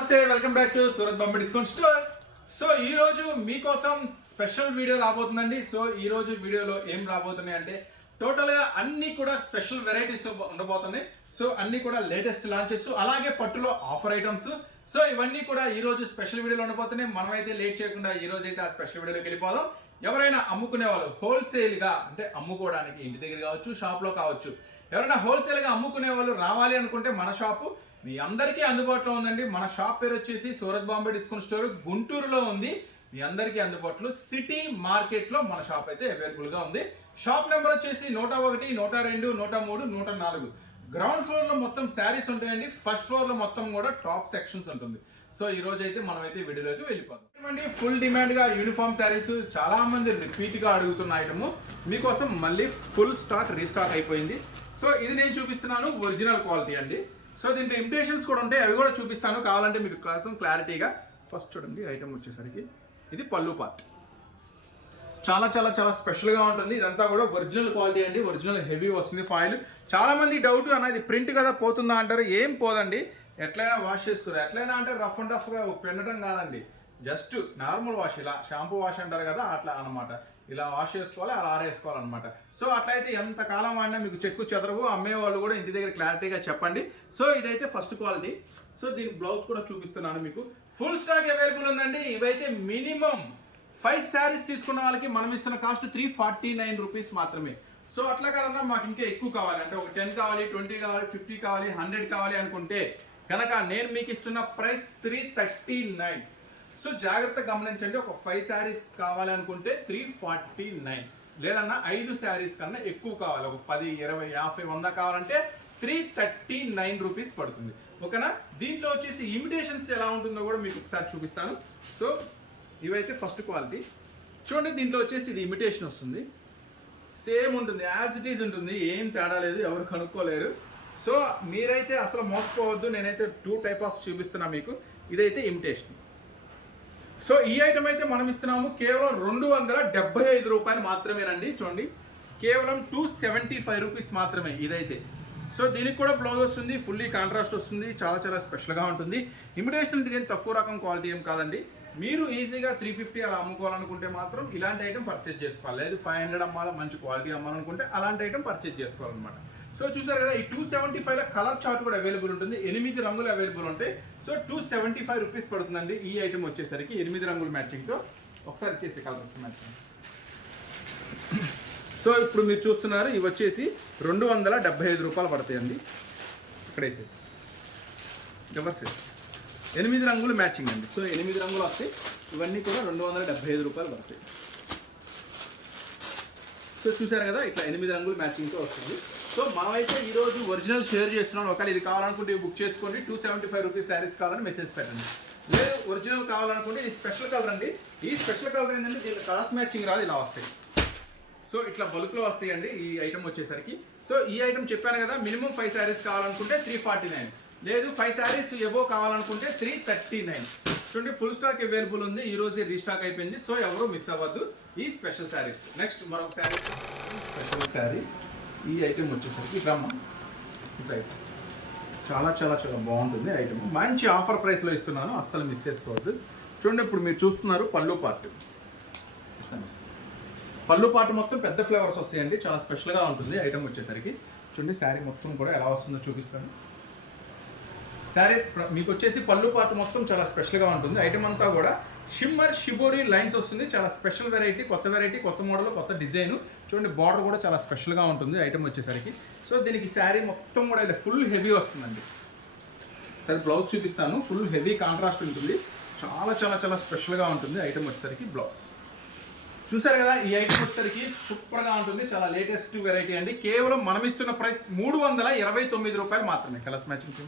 నమస్తే welcome back to Surat బొమ్మ discount store. So ఈ రోజు మీకోసం స్పెషల్ వీడియో రాబోతుందండి. సో ఈ రోజు వీడియోలో ఏం రాబోతున్నాయి అంటే టోటల్గా అన్ని కూడా స్పెషల్ వెరైటీస్ ఉండబోతున్నాయి. సో అన్ని కూడా లేటెస్ట్ లాంచెస్ అలాగే పట్టులో ఆఫర్ ఐటమ్స్. సో ఇవన్నీ కూడా ఈ రోజు స్పెషల్ వీడియోలో ఉండబోతున్నాయి. మనమైతే లేట్ చేయకుండా ఈ రోజు అయితే ఆ స్పెషల్ వీడియోకి వెళ్ళిపోదాం. ఎవరైనా అమ్ముకునే వాళ్ళు హోల్సేల్గా అంటే అమ్ముకోవడానికి ఇంటి దగ్గర కావచ్చు షాప్లో కావచ్చు ఎవరైనా హోల్సేల్గా అమ్ముకునే వాళ్ళు రావాలి అనుకుంటే మన షాపు. మీ అందరికీ అందుబాటులో ఉందండి. మన షాప్ పేరు వచ్చేసి సూరత్ బాంబే డిస్కౌంట్ స్టోర్ గుంటూరులో ఉంది. మీ అందరికీ అందుబాటులో సిటీ మార్కెట్లో మన షాప్ అయితే అవైలబుల్గా ఉంది. షాప్ నెంబర్ వచ్చేసి నూట ఒకటి నూట రెండు నూట మూడు నూట నాలుగు. గ్రౌండ్ ఫ్లోర్లో మొత్తం శారీస్ ఉంటాయండి. ఫస్ట్ ఫ్లోర్లో మొత్తం కూడా టాప్ సెక్షన్స్ ఉంటుంది. సో ఈ రోజు అయితే మనం అయితే వీడియోలోకి వెళ్ళిపోతాం ఫుల్ డిమాండ్గా యూనిఫామ్ శారీస్ చాలామంది రిపీట్గా అడుగుతున్న ఐటమ్. మీకోసం మళ్ళీ ఫుల్ స్టాక్ రీస్టాక్ అయిపోయింది. సో ఇది నేను చూపిస్తున్నాను. ఒరిజినల్ క్వాలిటీ అండి. సో దీంట్లో ఇమిటేషన్స్ కూడా ఉంటాయి. అవి కూడా చూపిస్తాను. కావాలంటే మీకు కోసం క్లారిటీగా ఫస్ట్ చూడండి ఐటమ్ వచ్చేసరికి. ఇది పళ్ళు పార్ట్ చాలా చాలా చాలా స్పెషల్గా ఉంటుంది. ఇదంతా కూడా ఒరిజినల్ క్వాలిటీ అండి. ఒరిజినల్ హెవీ వస్తుంది ఫాయిల్ చాలా మంది డౌట్ అన్నది ప్రింట్ కదా పోతుందా అంటారు. ఏం పోదండి? ఎట్లయినా వాష్ చేసుకోరు. ఎట్లయినా అంటే రఫ్ అండ్ రఫ్గా పిండటం కాదండి. జస్ట్ నార్మల్ వాష్ ఇలా. షాంపూ వాష్ అంటారు కదా అట్లా అన్నమాట. ఇలా వాష్ చేసుకోవాలి అలా ఆరేసుకోవాలన్నమాట. సో అట్లయితే ఎంత కాలం ఆడినా మీకు చెక్కు చెదరవు. అమ్మే వాళ్ళు కూడా ఇంటి దగ్గర క్లారిటీగా చెప్పండి. సో ఇదైతే ఫస్ట్ క్వాలిటీ సో దీని బ్లౌజ్ కూడా చూపిస్తున్నాను మీకు. ఫుల్ స్టాక్ అవైలబుల్ ఉందండి. ఇవైతే మినిమం ఫైవ్ శారీస్ తీసుకున్న వాళ్ళకి మనం ఇస్తున్న cost three forty nine rupees మాత్రమే. సో అట్లా కాదన్నా మాకు ఇంకా ఎక్కువ కావాలి. అంటే ఒక టెన్ కావాలి ట్వంటీ కావాలి ఫిఫ్టీ కావాలి హండ్రెడ్ కావాలి అనుకుంటే కనుక నేను మీకు ఇస్తున్న price three thirty nine so జాగ్రత్త గమనించండి ఒక ఫైవ్ శారీస్ కావాలనుకుంటే త్రీ ఫార్టీ నైన్ లేదన్నా ఐదు శారీస్ కన్నా ఎక్కువ కావాలి. ఒక పది ఇరవై యాభై వంద కావాలంటే త్రీ థర్టీ నైన్ రూపీస్ పడుతుంది. ఓకేనా? దీంట్లో వచ్చేసి ఇమిటేషన్స్ ఎలా ఉంటుందో కూడా మీకు ఒకసారి చూపిస్తాను. సో ఇవైతే ఫస్ట్ క్వాలిటీ చూడండి దీంట్లో వచ్చేసి ఇది ఇమిటేషన్ వస్తుంది. సేమ్ ఉంటుంది యాజ్ ఇట్ ఈజ్ ఉంటుంది. ఏం తేడా లేదు ఎవరు కనుక్కోలేరు. సో మీరైతే అసలు మోసపోవద్దు. నేనైతే టూ టైప్ ఆఫ్ చూపిస్తున్నా మీకు. ఇదైతే ఇమిటేషన్ సో ఈ ఐటమ్ అయితే మనం ఇస్తున్నాము కేవలం రెండు వందల డెబ్బై ఐదు రూపాయలు మాత్రమేనండి. చూడండి. కేవలం టూ సెవెంటీ ఫైవ్ రూపీస్ మాత్రమే ఇదైతే. సో దీనికి కూడా బ్లౌజ్ వస్తుంది ఫుల్లీ కాంట్రాస్ట్ వస్తుంది చాలా చాలా స్పెషల్గా ఉంటుంది. ఇమిటేషన్ డిజైన్ తక్కువ రకం క్వాలిటీ ఏం కాదండి. మీరు ఈజీగా త్రీ ఫిఫ్టీ అలా అమ్ముకోవాలనుకుంటే మాత్రం ఇలాంటి ఐటమ్ పర్చేజ్ చేసుకోవాలి. లేదు ఫైవ్ హండ్రెడ్ అమ్మాలి మంచి క్వాలిటీ అమ్మాలనుకుంటే అలాంటి ఐటమ్ పర్చేజ్ చేసుకోవాలన్నమాట. సో చూసారు కదా ఈ టూ సెవెంటీ ఫైవ్లో కలర్ చార్ట్ కూడా అవైలబుల్ ఉంటుంది. ఎనిమిది రంగులు అవైలబుల్ ఉంటాయి. So two seventy five rupees పడుతుందండి. ఈ ఐటమ్ వచ్చేసరికి ఎనిమిది రంగుల మ్యాచింగ్తో ఒకసారి చేసే కలర్ మ్యాచింగ్ సో ఇప్పుడు మీరు చూస్తున్నారు ఇవి వచ్చేసి రెండు వందల డెబ్బై ఐదు రూపాయలు పడతాయండి. ఇక్కడ వేసే రివర్స్ ఎనిమిది రంగులు మ్యాచింగ్ అండి. సో ఎనిమిది రంగులు వస్తాయి ఇవన్నీ కూడా రెండు వందల డెబ్బై ఐదు రూపాయలు పడతాయి. సో చూసారు కదా ఇట్లా ఎనిమిది రంగులు మ్యాచింగ్తో వస్తుంది. సో మనమైతే ఈరోజు ఒరిజినల్ షేర్ చేస్తున్నాను. ఒకవేళ ఇది కావాలనుకుంటే బుక్ చేసుకోండి. Two seventy five rupees saris కావాలని మెసేజ్ పెట్టండి. లేదు ఒరిజినల్ కావాలనుకుంటే ఇది స్పెషల్ కలర్ అండి. ఈ స్పెషల్ కలర్ ఏంటంటే దీని కలర్స్ మ్యాచింగ్ రాదు ఇలా వస్తాయి. సో ఇట్లా బల్క్లో వస్తాయండి ఈ ఐటమ్ వచ్చేసరికి. సో ఈ ఐటమ్ చెప్పాను కదా మినిమం ఫైవ్ శారీస్ కావాలనుకుంటే త్రీ ఫార్టీ నైన్ లేదు ఫైవ్ శారీస్ ఎవో కావాలనుకుంటే త్రీ థర్టీ నైన్ చూడండి ఫుల్ స్టాక్ అవైలబుల్ ఉంది. ఈ రోజు రీస్టాక్ అయిపోయింది. సో ఎవరు మిస్ అవ్వద్దు ఈ స్పెషల్ శారీస్. నెక్స్ట్ మరొక శారీ. స్పెషల్ శారీ. ఈ ఐటెం వచ్చేసరికి ఇట్లా ఇట్లా చాలా చాలా చాలా బాగుంటుంది ఐటమ్ మంచి ఆఫర్ ప్రైస్లో ఇస్తున్నాను. అస్సలు మిస్ చేసుకోవద్దు. చూడండి ఇప్పుడు మీరు చూస్తున్నారు పళ్ళు పార్ట్ ఇస్తాను ఇస్తాను పళ్ళు పాటు మొత్తం పెద్ద ఫ్లేవర్స్ వస్తాయండి. చాలా స్పెషల్గా ఉంటుంది ఐటమ్ వచ్చేసరికి. చూడండి శారీ మొత్తం కూడా ఎలా వస్తుందో చూపిస్తాను. శారీ మీకు వచ్చేసి పళ్ళు పాటు మొత్తం చాలా స్పెషల్గా ఉంటుంది. ఐటమ్ అంతా కూడా షిమ్మర్ షిబోరి లైన్స్ వస్తుంది. చాలా స్పెషల్ వెరైటీ కొత్త వెరైటీ కొత్త మోడల్ కొత్త డిజైన్. చూడండి బార్డర్ కూడా చాలా స్పెషల్గా ఉంటుంది ఐటమ్ వచ్చేసరికి. సో దీనికి శారీ మొత్తం కూడా ఇలా ఫుల్ హెవీ వస్తుందండి. సరే బ్లౌజ్ చూపిస్తాను. ఫుల్ హెవీ కాంట్రాస్ట్ ఉంటుంది. చాలా చాలా చాలా స్పెషల్గా ఉంటుంది ఐటమ్ వచ్చేసరికి బ్లౌజ్. చూసారు కదా ఈ ఐటమ్ వచ్చేసరికి సూపర్గా ఉంటుంది. చాలా లేటెస్ట్ వెరైటీ అండి. కేవలం మనం ఇస్తున్న ప్రైస్ మూడు వందల ఇరవై తొమ్మిది రూపాయలు మాత్రమే. కలర్స్ మ్యాచింగ్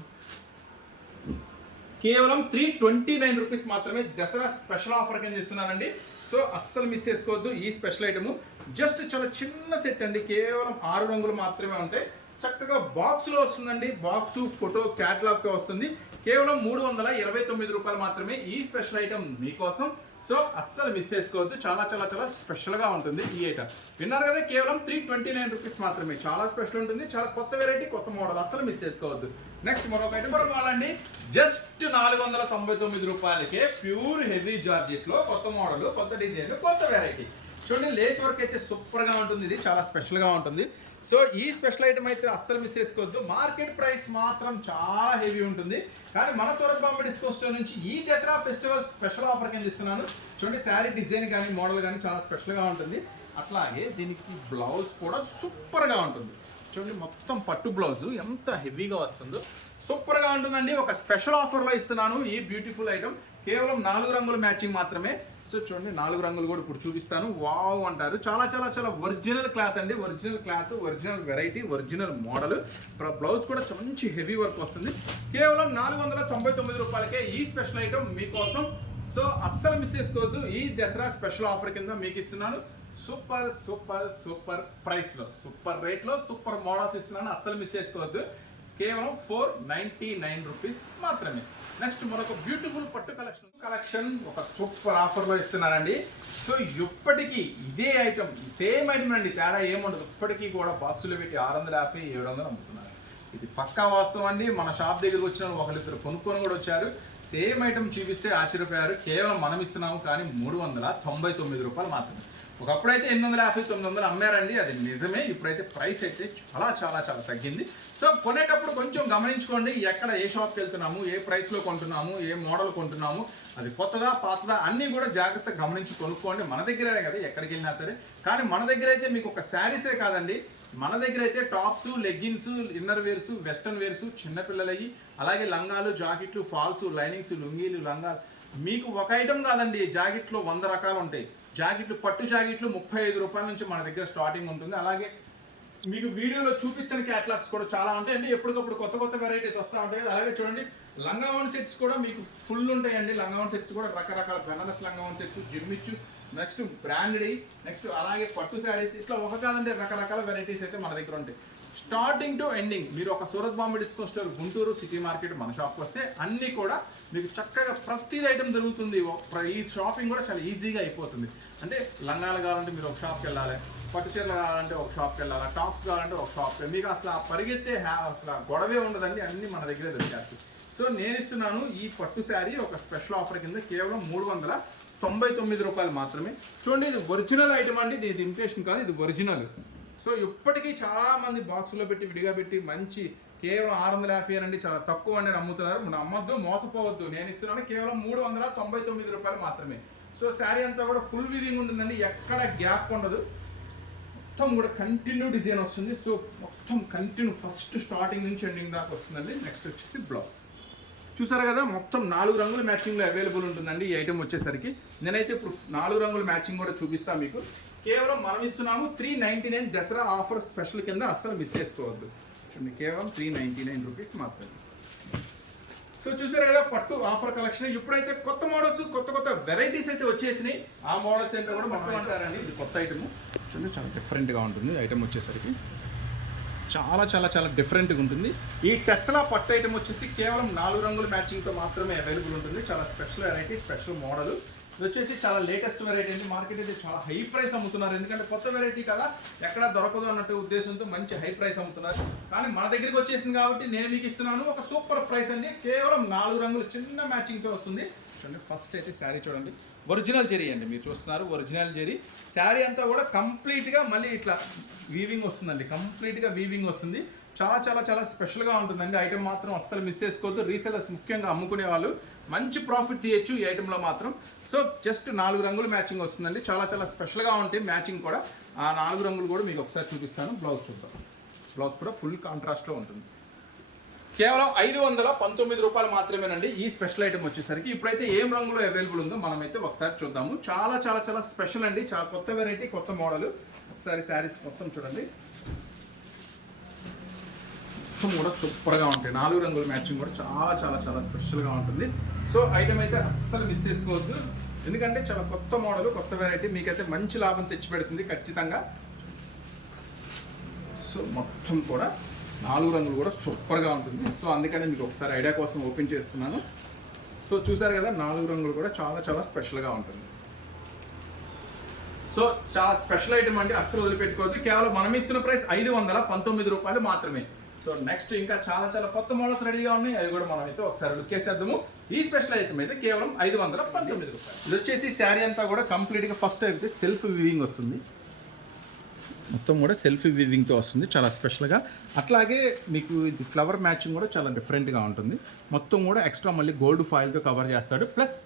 కేవలం త్రీ ట్వంటీ నైన్ రూపీస్ మాత్రమే దసరా స్పెషల్ ఆఫర్ కింద ఇస్తున్నానండి. సో అస్సలు మిస్ చేసుకోవద్దు ఈ స్పెషల్ ఐటమ్ జస్ట్ చాలా చిన్న సెట్ అండి. కేవలం ఆరు రంగులు మాత్రమే ఉంటాయి. చక్కగా బాక్స్లో వస్తుందండి. బాక్స్ ఫోటో క్యాటలాగ్గా వస్తుంది. కేవలం మూడు వందల ఇరవై తొమ్మిది రూపాయలు మాత్రమే ఈ స్పెషల్ ఐటమ్ మీకోసం. సో అస్సలు మిస్ చేసుకోవద్దు. చాలా చాలా చాలా స్పెషల్గా ఉంటుంది ఈ ఐటమ్ విన్నారు కదా కేవలం త్రీ ట్వంటీ నైన్ రూపీస్ మాత్రమే. చాలా స్పెషల్ ఉంటుంది. చాలా కొత్త వెరైటీ కొత్త మోడల్ అస్సలు మిస్ చేసుకోవద్దు. నెక్స్ట్ మరొక ఐటమ్ అండి జస్ట్ నాలుగు వందల తొంభై తొమ్మిది రూపాయలకే ప్యూర్ హెవీ జార్జెట్లో కొత్త మోడల్ కొత్త డిజైన్ కొత్త వెరైటీ చూడండి లేస్ వర్క్ అయితే సూపర్గా ఉంటుంది. ఇది చాలా స్పెషల్గా ఉంటుంది. సో ఈ స్పెషల్ ఐటమ్ అయితే అస్సలు మిస్ చేసుకోవద్దు. మార్కెట్ ప్రైస్ మాత్రం చాలా హెవీ ఉంటుంది. కానీ మన సూరత్ బాంబే డిస్కో స్టోర్ నుంచి ఈ దసరా ఫెస్టివల్ స్పెషల్ ఆఫర్ కింద ఇస్తున్నాను. చూడండి శారీ డిజైన్ కానీ మోడల్ కానీ చాలా స్పెషల్గా ఉంటుంది. అట్లాగే దీనికి బ్లౌజ్ కూడా సూపర్గా ఉంటుంది. చూడండి మొత్తం పట్టు బ్లౌజ్. ఎంత హెవీగా వస్తుందో. సూపర్గా ఉంటుందండి. ఒక స్పెషల్ ఆఫర్లో ఇస్తున్నాను ఈ బ్యూటిఫుల్ ఐటమ్. కేవలం నాలుగు రంగుల మ్యాచింగ్ మాత్రమే. సో చూడండి నాలుగు రంగులు కూడా ఇప్పుడు చూపిస్తాను. వావ్ అంటారు. చాలా చాలా చాలా ఒరిజినల్ క్లాత్ అండి. Original cloth original variety original model. Blouse కూడా మంచి హెవీ వర్క్ వస్తుంది. కేవలం నాలుగు వందల తొంభై తొమ్మిది రూపాయలకే ఈ స్పెషల్ ఐటమ్ మీకోసం. సో అస్సలు మిస్ చేసుకోవద్దు. ఈ దసరా స్పెషల్ ఆఫర్ కింద మీకు ఇస్తున్నాను. సూపర్ సూపర్ సూపర్ ప్రైస్లో సూపర్ రేట్లో సూపర్ మోడల్స్ ఇస్తున్నాను. అస్సలు మిస్ చేసుకోవద్దు. కేవలం ఫోర్ నైంటీ నైన్ రూపీస్ మాత్రమే. నెక్స్ట్ మరొక బ్యూటిఫుల్ పట్టు కలెక్షన్ కలెక్షన్ ఒక సూపర్ ఆఫర్లో ఇస్తున్నారండి ఇస్తున్నానండి. సో ఇప్పటికీ ఇదే ఐటమ్ సేమ్ ఐటమ్ అండి. తేడా ఏముండదు. ఇప్పటికీ కూడా బాక్సులు పెట్టి ఆరు వందల యాభై ఏడు వందలు అమ్ముతున్నారు. ఇది పక్కా వాస్తవం అండి. మన షాప్ దగ్గరకు వచ్చిన ఒకరిద్దరు కొనుక్కొని కూడా వచ్చారు. సేమ్ ఐటమ్ చూపిస్తే ఆశ్చర్యపోయారు. కేవలం మనం ఇస్తున్నాము కానీ మూడు వందల తొంభై తొమ్మిది రూపాయలు మాత్రమే. ఒకప్పుడైతే ఎనిమిది వందల యాభై తొమ్మిది వందలు అమ్మారండి. అది నిజమే. ఇప్పుడైతే ప్రైస్ అయితే చాలా చాలా చాలా తగ్గింది. సో కొనేటప్పుడు కొంచెం గమనించుకోండి ఎక్కడ ఏ షాప్కి వెళ్తున్నాము ఏ ప్రైస్లో కొంటున్నాము ఏ మోడల్ కొంటున్నాము అది కొత్తదా పాతదా అన్నీ కూడా జాగ్రత్తగా గమనించి కొనుక్కోండి. మన దగ్గరే కదా ఎక్కడికి వెళ్ళినా సరే. కానీ మన దగ్గర అయితే మీకు ఒక శారీసే కాదండి. మన దగ్గర అయితే tops leggings inner wears western wears చిన్నపిల్లలవి అలాగే లంగాలు జాకెట్లు ఫాల్స్ లైనింగ్స్ లుంగీలు లంగాలు. మీకు ఒక ఐటమ్ కాదండి జాకెట్లో వంద రకాలు ఉంటాయి. జాకెట్లు పట్టు జాకెట్లు ముప్పై ఐదు రూపాయల నుంచి మన దగ్గర స్టార్టింగ్ ఉంటుంది. అలాగే మీకు వీడియోలో చూపించిన క్యాటలాగ్స్ కూడా చాలా ఉంటాయండి ఎప్పటికప్పుడు కొత్త కొత్త వెరైటీస్ వస్తూ ఉంటాయి అలాగే చూడండి లంగావన్ సెట్స్ కూడా మీకు ఫుల్ ఉంటాయండి. లంగావన్ సెట్స్ కూడా రకరకాల బెనారస్ లంగావన్ సెట్స్ జిమ్మిచ్చు నెక్స్ట్ బ్రాండెడ్ నెక్స్ట్ అలాగే పట్టు శారీస్ ఇట్లా ఒక కాదండి రకరకాల వెరైటీస్ అయితే మన దగ్గర ఉంటాయి. స్టార్టింగ్ టు ఎండింగ్ మీరు ఒక Surat Bombay discount store Guntur city market మన షాప్కి వస్తే అన్నీ కూడా మీకు చక్కగా ప్రతి ఐటమ్ దొరుకుతుంది. ఈ షాపింగ్ కూడా చాలా ఈజీగా అయిపోతుంది. అంటే లంగాలు కావాలంటే మీరు ఒక షాప్కి వెళ్ళాలి పట్టు చీరలు కావాలంటే ఒక షాప్కి వెళ్ళాలి టాప్స్ కావాలంటే ఒక షాప్కి మీకు అసలు ఆ పరిగెత్తే హ్యా- అసలు గొడవే ఉండదండి. అన్నీ మన దగ్గరే దొరికేస్తాయి. సో నేను ఇస్తున్నాను ఈ పట్టు శారీ ఒక స్పెషల్ ఆఫర్ కింద కేవలం మూడు వందల తొంభై తొమ్మిది రూపాయలు మాత్రమే. చూడండి ఇది ఒరిజినల్ ఐటమ్ అండి. ఇది ఇది ఇమిటేషన్ కాదు ఇది ఒరిజినల్ సో ఇప్పటికీ చాలా మంది బాక్సులో పెట్టి విడిగా పెట్టి మంచి కేవలం ఆరు వందల యాభై అండి చాలా తక్కువ అని అమ్ముతున్నారు. మనం అమ్మద్దు మోసపోవద్దు. నేను ఇస్తున్నాను కేవలం మూడు వందల తొంభై తొమ్మిది రూపాయలు మాత్రమే. సో శారీ అంతా కూడా ఫుల్ వివింగ్ ఉంటుందండి ఎక్కడ గ్యాప్ ఉండదు. మొత్తం కూడా కంటిన్యూ డిజైన్ వస్తుంది. సో మొత్తం కంటిన్యూ ఫస్ట్ స్టార్టింగ్ నుంచి ఎండింగ్ దాకా వస్తుందండి. నెక్స్ట్ వచ్చేసి బ్లౌజ్ చూసారు కదా మొత్తం నాలుగు రంగుల మ్యాచింగ్లో అవైలబుల్ ఉంటుందండి ఈ ఐటెం వచ్చేసరికి. నేనైతే ఇప్పుడు నాలుగు రంగుల మ్యాచింగ్ కూడా చూపిస్తాను మీకు. కేవలం మనం ఇస్తున్నాము three ninety nine Dasara offer special కింద అస్సలు మిస్ చేసుకోవద్దు. చూడండి కేవలం త్రీ నైంటీ నైన్ రూపీస్ మాత్రమే. సో చూసారు కదా పట్టు ఆఫర్ కలెక్షన్ ఇప్పుడైతే కొత్త మోడల్స్ కొత్త కొత్త వెరైటీస్ అయితే వచ్చేసినాయి. ఆ మోడల్స్ ఏంటో కూడా మొత్తం అంటారండి. ఇది కొత్త ఐటమ్ చూడండి చాలా డిఫరెంట్గా ఉంటుంది. ఐటమ్ వచ్చేసరికి. చాలా చాలా చాలా డిఫరెంట్గా ఉంటుంది. ఈ టెస్లా పట్టు ఐటమ్ వచ్చేసి కేవలం నాలుగు రంగుల మ్యాచింగ్తో మాత్రమే అవైలబుల్ ఉంటుంది. చాలా స్పెషల్ వెరైటీ స్పెషల్ మోడల్ ఇది వచ్చేసి చాలా లేటెస్ట్ వెరైటీ అండి. మార్కెట్ అయితే చాలా హై ప్రైస్ అమ్ముతున్నారు. ఎందుకంటే కొత్త వెరైటీ కదా ఎక్కడ దొరకదు అన్నట్టు ఉద్దేశంతో మంచి హై ప్రైస్ అమ్ముతున్నారు. కానీ మన దగ్గరికి వచ్చేసింది కాబట్టి నేను మీకు ఇస్తున్నాను. ఒక సూపర్ ప్రైస్ అండి. కేవలం నాలుగు రంగులు చిన్న మ్యాచింగ్తో వస్తుంది. చూడండి. ఫస్ట్ అయితే శారీ చూడండి. ఒరిజినల్ జెరీ అండి మీరు చూస్తున్నారు. ఒరిజినల్ జెరీ. శారీ అంతా కూడా కంప్లీట్గా మళ్ళీ ఇట్లా వీవింగ్ వస్తుందండి. కంప్లీట్గా వీవింగ్ వస్తుంది. చాలా చాలా చాలా స్పెషల్గా ఉంటుందండి. ఐటమ్ మాత్రం అస్సలు మిస్ చేసుకోవద్దు. రీసెలర్స్ ముఖ్యంగా అమ్ముకునే వాళ్ళు మంచి ప్రాఫిట్ తీయచ్చు ఈ ఐటెంలో మాత్రం. సో జస్ట్ నాలుగు రంగులు మ్యాచింగ్ వస్తుందండి. చాలా చాలా స్పెషల్గా ఉంటాయి మ్యాచింగ్ కూడా. ఆ నాలుగు రంగులు కూడా మీకు ఒకసారి చూపిస్తాను. బ్లౌజ్ చూద్దాం. బ్లౌజ్ కూడా ఫుల్ కాంట్రాస్ట్లో ఉంటుంది. కేవలం ఐదు వందల పంతొమ్మిది రూపాయలు మాత్రమేనండి ఈ స్పెషల్ ఐటమ్ వచ్చేసరికి. ఇప్పుడైతే ఏం రంగులో అవైలబుల్ ఉందో మనమైతే ఒకసారి చూద్దాము. చాలా చాలా చాలా స్పెషల్ అండి. చాలా కొత్త వెరైటీ కొత్త మోడల్. ఒకసారి శారీస్ మొత్తం చూడండి. మొత్తం కూడా సూపర్గా ఉంటాయి. నాలుగు రంగుల మ్యాచింగ్ కూడా చాలా చాలా చాలా స్పెషల్గా ఉంటుంది. సో ఐటమ్ అయితే అస్సలు మిస్ చేసుకోవద్దు. ఎందుకంటే చాలా కొత్త మోడల్ కొత్త వెరైటీ మీకైతే మంచి లాభం తెచ్చిపెడుతుంది ఖచ్చితంగా. సో మొత్తం కూడా నాలుగు రంగులు కూడా సూపర్గా ఉంటుంది. సో అందుకనే మీకు ఒకసారి ఐడియా కోసం ఓపెన్ చేస్తున్నాను. సో చూసారు కదా నాలుగు రంగులు కూడా చాలా చాలా స్పెషల్గా ఉంటుంది. సో చాలా స్పెషల్ ఐటమ్ అండి అస్సలు వదిలిపెట్టుకోవద్దు. కేవలం మనం ఇస్తున్న ప్రైస్ ఐదు వందల పంతొమ్మిది రూపాయలు మాత్రమే. సో నెక్స్ట్ ఇంకా చాలా చాలా కొత్త మోడల్స్ రెడీగా ఉన్నాయి. అవి కూడా మనం అయితే ఒకసారి లుక్ చేసేద్దాము. ఈ స్పెషల్ ఐటమ్ అయితే కేవలం ఐదు వందల పంతొమ్మిది రూపాయలు. ఇది వచ్చేసి శారీ అంతా కూడా కంప్లీట్గా ఫస్ట్ అయితే సెల్ఫ్ వివింగ్ వస్తుంది. మొత్తం కూడా సెల్ఫీ వివింగ్తో వస్తుంది చాలా స్పెషల్గా అట్లాగే మీకు ఇది ఫ్లవర్ మ్యాచింగ్ కూడా చాలా డిఫరెంట్గా ఉంటుంది. మొత్తం కూడా ఎక్స్ట్రా మళ్ళీ గోల్డ్ ఫాయిల్తో కవర్ చేస్తాడు. ప్లస్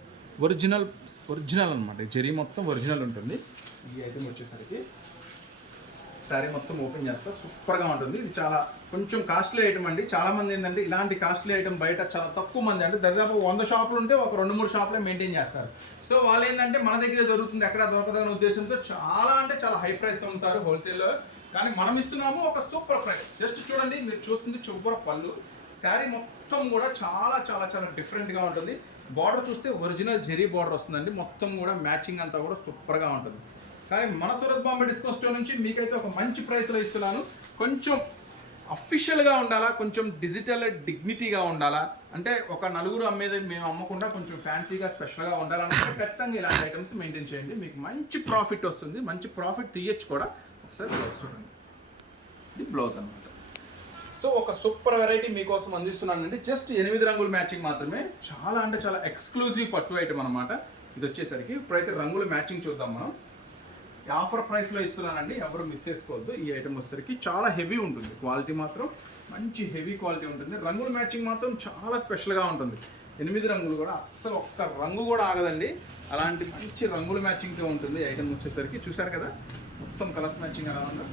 ఒరిజినల్ ఒరిజినల్ అనమాట జరీ మొత్తం ఒరిజినల్ ఉంటుంది. ఈ ఐటమ్ వచ్చేసరికి. శారీ మొత్తం ఓపెన్ చేస్తా. సూపర్గా ఉంటుంది. ఇది చాలా కొంచెం కాస్ట్లీ ఐటమ్ అండి. చాలా మంది ఏంటంటే ఇలాంటి కాస్ట్లీ ఐటమ్ బయట చాలా తక్కువ మంది అంటే దాదాపు వంద షాపులు ఉంటే ఒక రెండు మూడు షాపులే మెయింటైన్ చేస్తారు. సో వాళ్ళు ఏంటంటే మన దగ్గర దొరుకుతుంది. ఎక్కడ దొరకదనే ఉద్దేశంతో చాలా అంటే చాలా హై ప్రైస్ అమ్ముతారు హోల్సేల్లో కానీ మనం ఇస్తున్నాము ఒక సూపర్ ప్రైస్. జస్ట్ చూడండి మీరు చూస్తుంది చుబ్బర పళ్ళు. శారీ మొత్తం కూడా చాలా చాలా చాలా డిఫరెంట్గా ఉంటుంది. బార్డర్ చూస్తే ఒరిజినల్ జెరీ బార్డర్ వస్తుందండి. మొత్తం కూడా మ్యాచింగ్ అంతా కూడా సూపర్గా ఉంటుంది. కానీ మన సూరత్ బాంబే డిస్కౌంట్ స్టోర్ నుంచి మీకైతే ఒక మంచి ప్రైస్లో ఇస్తున్నాను. కొంచెం అఫీషియల్గా ఉండాలా? కొంచెం డిజిటల్ డిగ్నిటీగా ఉండాలా? అంటే ఒక నలుగురు అమ్మేది మేము అమ్మకుండా కొంచెం ఫ్యాన్సీగా స్పెషల్గా ఉండాలనుకుంటే ఖచ్చితంగా ఇలాంటి ఐటమ్స్ మెయింటైన్ చేయండి. మీకు మంచి ప్రాఫిట్ వస్తుంది. మంచి ప్రాఫిట్ తీయచ్చు కూడా. ఒకసారి చూడండి. ఇది బ్లౌజ్ అనమాట సో ఒక సూపర్ వెరైటీ మీకోసం అందిస్తున్నానండి జస్ట్ ఎనిమిది రంగుల మ్యాచింగ్ మాత్రమే. చాలా అంటే చాలా ఎక్స్క్లూజివ్ పట్టు ఐటమ్ అనమాట ఇది వచ్చేసరికి ఇప్పుడైతే రంగుల మ్యాచింగ్ చూద్దాం మనం. ఆఫర్ ప్రైస్లో ఇస్తున్నానండి. ఎవరు మిస్ చేసుకోవద్దు. ఈ ఐటమ్ వచ్చేసరికి చాలా హెవీ ఉంటుంది. క్వాలిటీ మాత్రం మంచి హెవీ క్వాలిటీ ఉంటుంది. రంగుల మ్యాచింగ్ మాత్రం చాలా స్పెషల్గా ఉంటుంది. ఎనిమిది రంగులు కూడా అస్సలు ఒక్క రంగు కూడా ఆగదండి. అలాంటి మంచి రంగుల మ్యాచింగ్తో ఉంటుంది. ఈ ఐటమ్ వచ్చేసరికి చూసారు కదా? మొత్తం కలర్స్ మ్యాచింగ్ ఎలా ఉందో.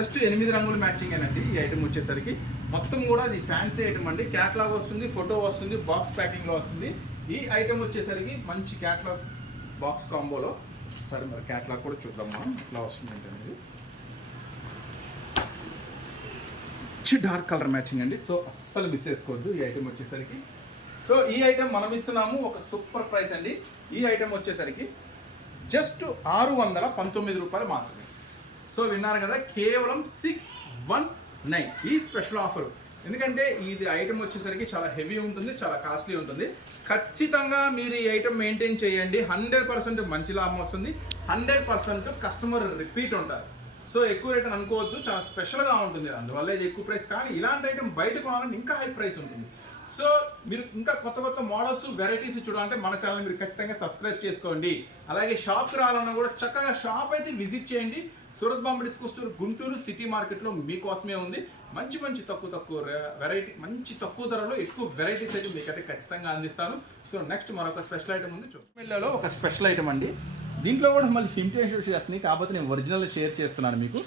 జస్ట్ ఎనిమిది రంగుల మ్యాచింగ్ అండి ఈ ఐటమ్ వచ్చేసరికి మొత్తం కూడా అది ఫ్యాన్సీ ఐటమ్ అండి. క్యాట్లాగ్ వస్తుంది ఫోటో వస్తుంది బాక్స్ ప్యాకింగ్లో వస్తుంది. ఈ ఐటమ్ వచ్చేసరికి మంచి క్యాట్లాగ్ బాక్స్ కాంబోలో సరే మరి క్యాట్లాగ్ కూడా చూద్దాం మనం ఇట్లా వస్తుంది ఏంటండి మంచి డార్క్ కలర్ మ్యాచింగ్ అండి. సో అస్సలు మిస్ చేసుకోవద్దు ఈ ఐటెం వచ్చేసరికి. సో ఈ ఐటెం మనం ఇస్తున్నాము ఒక సూపర్ ప్రైస్ అండి. ఈ ఐటెం వచ్చేసరికి జస్ట్ ఆరు వందల పంతొమ్మిది రూపాయలు మాత్రమే. సో విన్నారు కదా కేవలం సిక్స్ వన్ నైన్ ఈ స్పెషల్ ఆఫర్ ఎందుకంటే ఇది ఐటమ్ వచ్చేసరికి చాలా హెవీ ఉంటుంది చాలా కాస్ట్లీ ఉంటుంది. ఖచ్చితంగా మీరు ఈ ఐటమ్ మెయింటైన్ చేయండి. హండ్రెడ్ పర్సెంట్ మంచి లాభం వస్తుంది. హండ్రెడ్ పర్సెంట్ కస్టమర్ రిపీట్ ఉంటారు. సో ఎక్కువ రేట్ అని అనుకోవద్దు. చాలా స్పెషల్గా ఉంటుంది. అందువల్ల ఇది ఎక్కువ ప్రైస్. కానీ ఇలాంటి ఐటమ్ బయట కొనాలంటే ఇంకా హై ప్రైస్ ఉంటుంది. సో మీరు ఇంకా కొత్త కొత్త మోడల్స్ వెరైటీస్ చూడాలంటే మన ఛానల్ మీరు ఖచ్చితంగా సబ్స్క్రైబ్ చేసుకోండి. అలాగే షాప్కి రావాలన్నా కూడా చక్కగా షాప్ అయితే విజిట్ చేయండి. Surat Bombay discount store Guntur city మార్కెట్లో మీకోసమే ఉంది. మంచి మంచి తక్కువ తక్కువ వెరైటీ మంచి తక్కువ ధరలో ఎక్కువ వెరైటీస్ అయితే మీకైతే ఖచ్చితంగా అందిస్తాను. సో నెక్స్ట్ మరొక స్పెషల్ ఐటమ్ ఉంది చూపిల్లలో ఒక స్పెషల్ ఐటమ్ అండి. దీంట్లో కూడా మళ్ళీ హింటేషన్ చేస్తుంది కాకపోతే నేను ఒరిజినల్ షేర్ చేస్తున్నాను మీకు.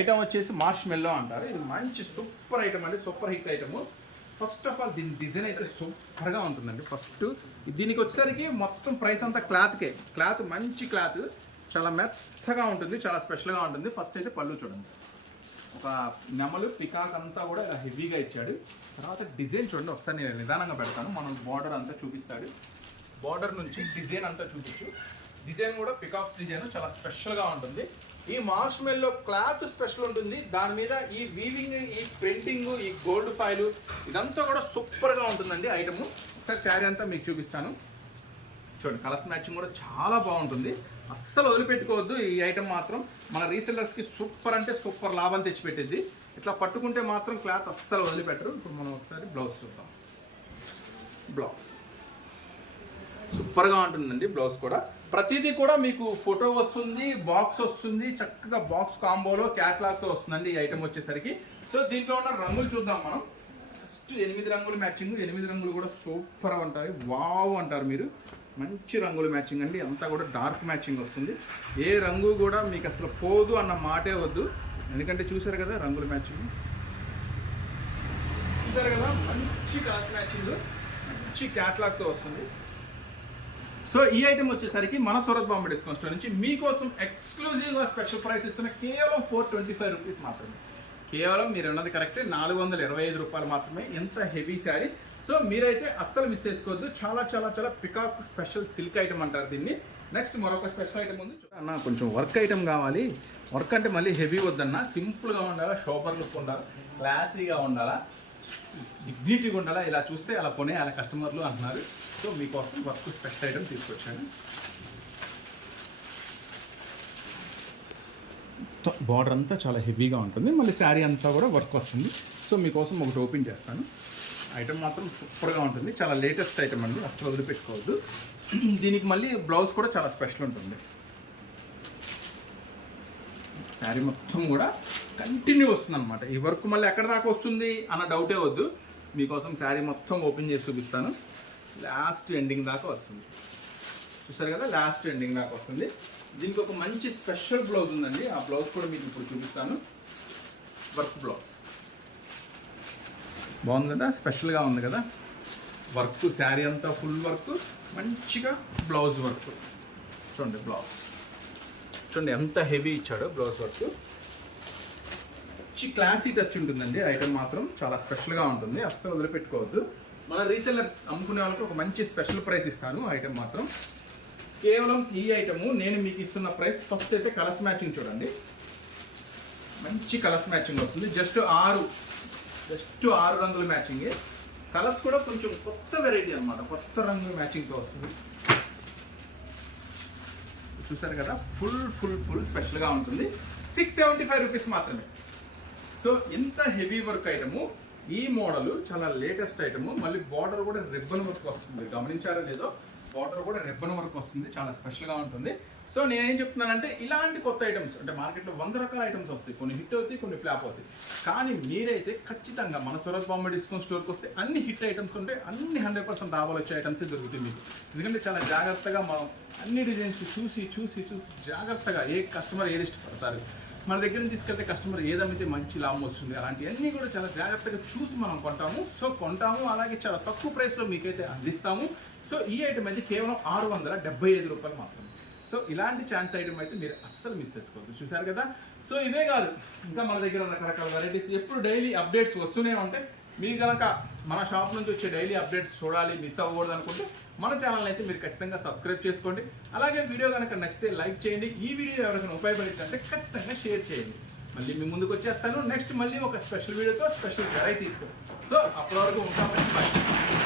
ఐటమ్ వచ్చేసి మార్ష్ మెల్లో అంటారు. ఇది మంచి సూపర్ ఐటమ్ అండి. Super hit item first of all దీని డిజైన్ అయితే సూపర్గా ఉంటుందండి. ఫస్ట్ దీనికి వచ్చేసరికి మొత్తం ప్రైస్ అంతా క్లాత్కే క్లాత్ మంచి క్లాత్ చాలా మెత్తగా ఉంటుంది చాలా స్పెషల్గా ఉంటుంది. ఫస్ట్ అయితే పళ్ళు చూడండి. ఒక నెమలు పికాక్ అంతా కూడా ఇలా హెవీగా ఇచ్చాడు. తర్వాత డిజైన్ చూడండి ఒకసారి నేను నిదానంగా పెడతాను. మనం బార్డర్ అంతా చూపిస్తాడు. బార్డర్ నుంచి డిజైన్ అంతా చూపించు. డిజైన్ కూడా పికాక్స్ డిజైన్ చాలా స్పెషల్గా ఉంటుంది. ఈ మార్ష్మెల్లో క్లాత్ స్పెషల్ ఉంటుంది. దాని మీద ఈ వీవింగ్ ఈ ప్రింటింగ్ ఈ గోల్డ్ ఫైల్ ఇదంతా కూడా సూపర్గా ఉంటుందండి ఐటమ్. ఒకసారి శారీ అంతా మీకు చూపిస్తాను. చూడండి కలర్స్ మ్యాచింగ్ కూడా చాలా బాగుంటుంది. అస్సలు వదిలిపెట్టుకోవద్దు ఈ ఐటమ్ మాత్రం. మన రీసెల్లర్స్కి సూపర్ అంటే సూపర్ లాభం తెచ్చిపెట్టింది ఇట్లా పట్టుకుంటే మాత్రం క్లాత్ అస్సలు వదిలిపెట్టరు. ఇప్పుడు మనం ఒకసారి బ్లౌజ్ చూద్దాం. బ్లౌజ్ సూపర్గా ఉంటుందండి బ్లౌజ్ కూడా. ప్రతిదీ కూడా మీకు ఫోటో వస్తుంది బాక్స్ వస్తుంది చక్కగా బాక్స్ కాంబోలో క్యాట్లాగ్తో వస్తుందండి ఈ ఐటమ్ వచ్చేసరికి. సో దీంట్లో ఉన్న రంగులు చూద్దాం మనం. ఫస్ట్ ఎనిమిది రంగులు మ్యాచింగ్ ఎనిమిది రంగులు కూడా సూపర్ ఉంటాయి. వావ్ అంటారు మీరు. మంచి రంగులు మ్యాచింగ్ అండి. అంతా కూడా డార్క్ మ్యాచింగ్ వస్తుంది. ఏ రంగు కూడా మీకు అసలు పోదు అన్న మాటే వద్దు. ఎందుకంటే చూసారు కదా రంగుల మ్యాచింగ్. చూసారు కదా మంచి క్లాస్ మ్యాచింగ్. మంచి క్యాట్లాగ్తో వస్తుంది. సో ఈ ఐటమ్ వచ్చేసరికి మన సూరత్ బాంబే డిస్కౌంట్ స్టోర్ నుంచి మీకోసం ఎక్స్క్లూజివ్గా స్పెషల్ ప్రైస్ ఇస్తున్న కేవలం ఫోర్ ట్వంటీ ఫైవ్ రూపీస్ మాత్రమే. కేవలం మీరు ఉన్నది కరెక్ట్. నాలుగు వందల ఇరవై ఐదు రూపాయలు మాత్రమే. ఎంత హెవీ శారీ. సో మీరైతే అస్సలు మిస్ చేసుకోవద్దు. చాలా చాలా చాలా పికాక్ స్పెషల్ సిల్క్ ఐటమ్ అంటారు దీన్ని. నెక్స్ట్ మరొక స్పెషల్ ఐటమ్ ఉంది. అన్న కొంచెం వర్క్ ఐటమ్ కావాలి. వర్క్ అంటే మళ్ళీ హెవీ వద్దన్న. సింపుల్గా ఉండాలా షోపర్ లుక్ ఉండాలా క్లాసీగా ఉండాలా డిగ్నిటీగా ఉండాలా ఇలా చూస్తే అలా కొనే అలా కస్టమర్లు అంటున్నారు. సో మీకోసం వర్క్ స్పెషల్ ఐటమ్ తీసుకొచ్చాను. బార్డర్ అంతా చాలా హెవీగా ఉంటుంది. మళ్ళీ శారీ అంతా కూడా వర్క్ వస్తుంది. సో మీకోసం ఒకటి ఓపెన్ చేస్తాను. ఐటమ్ మాత్రం సూపర్గా ఉంటుంది. చాలా లేటెస్ట్ ఐటమ్ అండి. అస్సలు వదిలిపెట్టుకోవద్దు. దీనికి మళ్ళీ బ్లౌజ్ కూడా చాలా స్పెషల్ ఉంటుంది. శారీ మొత్తం కూడా కంటిన్యూ వస్తుంది అనమాట ఈ వర్క్ మళ్ళీ ఎక్కడ దాకా వస్తుంది అన్న డౌటే వద్దు. మీకోసం శారీ మొత్తం ఓపెన్ చేసి చూపిస్తాను. లాస్ట్ ఎండింగ్ దాకా వస్తుంది. చూసారు కదా? లాస్ట్ ఎండింగ్ దాకా వస్తుంది. దీనికి ఒక మంచి స్పెషల్ బ్లౌజ్ ఉందండి. ఆ బ్లౌజ్ కూడా మీకు ఇప్పుడు చూపిస్తాను. Work blouse. బాగుంది కదా? స్పెషల్గా ఉంది కదా? వర్క్ శారీ అంతా ఫుల్ వర్క్. మంచిగా బ్లౌజ్ వర్క్. చూడండి బ్లౌజ్. చూడండి ఎంత హెవీ ఇచ్చాడో బ్లౌజ్ వర్క్. మంచి క్లాసీ టచ్ ఉంటుందండి. ఐటమ్ మాత్రం చాలా స్పెషల్గా ఉంటుంది. అస్సలు వదిలిపెట్టుకోవద్దు. మన రీసెల్లర్స్ అమ్ముకునే వాళ్ళకి ఒక మంచి స్పెషల్ ప్రైస్ ఇస్తాను. ఐటమ్ మాత్రం. కేవలం ఈ ఐటము నేను మీకు ఇస్తున్న ప్రైస్ ఫస్ట్ అయితే కలర్స్ మ్యాచింగ్ చూడండి. మంచి కలర్స్ మ్యాచింగ్ వస్తుంది. జస్ట్ ఆరు జస్ట్ ఆరు రంగుల మ్యాచింగే. కలర్స్ కూడా కొంచెం కొత్త వెరైటీ అనమాట కొత్త రంగుల మ్యాచింగ్తో వస్తుంది. చూసారు కదా? ఫుల్ ఫుల్ ఫుల్ స్పెషల్గా ఉంటుంది. సిక్స్ సెవెంటీ ఫైవ్ రూపీస్ మాత్రమే. సో ఎంత హెవీ వర్క్ ఐటము ఈ మోడల్ చాలా లేటెస్ట్ ఐటము మళ్ళీ బార్డర్ కూడా రిబ్బన్ వర్క్ వస్తుంది. గమనించారో లేదో? బార్డర్ కూడా రిబ్బన్ వరకు వస్తుంది చాలా స్పెషల్గా ఉంటుంది. సో నేనేం చెప్తున్నానంటే ఇలాంటి కొత్త ఐటమ్స్ అంటే మార్కెట్లో వంద రకాల ఐటమ్స్ వస్తాయి. కొన్ని హిట్ అవుతాయి కొన్ని ఫ్లాప్ అవుతాయి. కానీ మీరైతే ఖచ్చితంగా మన సూరత్ బాంబే డిస్కౌంట్ స్టోర్కి వస్తే అన్ని హిట్ ఐటమ్స్ ఉంటాయి అన్ని హండ్రెడ్ పర్సెంట్ లాభాలు వచ్చే ఐటమ్స్ దొరుకుతుంది మీకు. ఎందుకంటే చాలా జాగ్రత్తగా మనం అన్ని డిజైన్స్ చూసి చూసి చూసి జాగ్రత్తగా ఏ కస్టమర్ ఏది ఇష్టపడతారు మన దగ్గర నుంచి తీసుకెళ్తే కస్టమర్ ఏదైతే మంచి లాభం వస్తుంది అలాంటివన్నీ కూడా చాలా జాగ్రత్తగా చూసి మనం కొంటాము. సో కొంటాము అలాగే చాలా తక్కువ ప్రైస్లో మీకైతే అందిస్తాము. సో ఈ ఐటమ్ అయితే కేవలం ఆరు వందల డెబ్బై ఐదు రూపాయలు మాత్రమే. సో ఇలాంటి ఛాన్స్ ఐటమ్ అయితే మీరు అస్సలు మిస్ చేసుకోవద్దు. చూసారు కదా? సో ఇవే కాదు. ఇంకా మన దగ్గర రకరకాల వెరైటీస్ ఎప్పుడు డైలీ అప్డేట్స్ వస్తూనే ఉంటాయి. మీరు కనుక మన షాప్ నుంచి వచ్చే డైలీ అప్డేట్స్ చూడాలి మిస్ అవ్వకూడదు అనుకుంటే మన ఛానల్ అయితే మీరు ఖచ్చితంగా సబ్స్క్రైబ్ చేసుకోండి. అలాగే వీడియో కనుక నచ్చితే లైక్ చేయండి. ఈ వీడియో ఎవరికైనా ఉపయోగపడిందంటే ఖచ్చితంగా షేర్ చేయండి. మళ్ళీ మీ ముందుకు వచ్చేస్తాను. నెక్స్ట్ మళ్ళీ ఒక స్పెషల్ వీడియోతో స్పెషల్ వెరైటీస్తో సో అప్పటి వరకు ఉంటామని బాయ్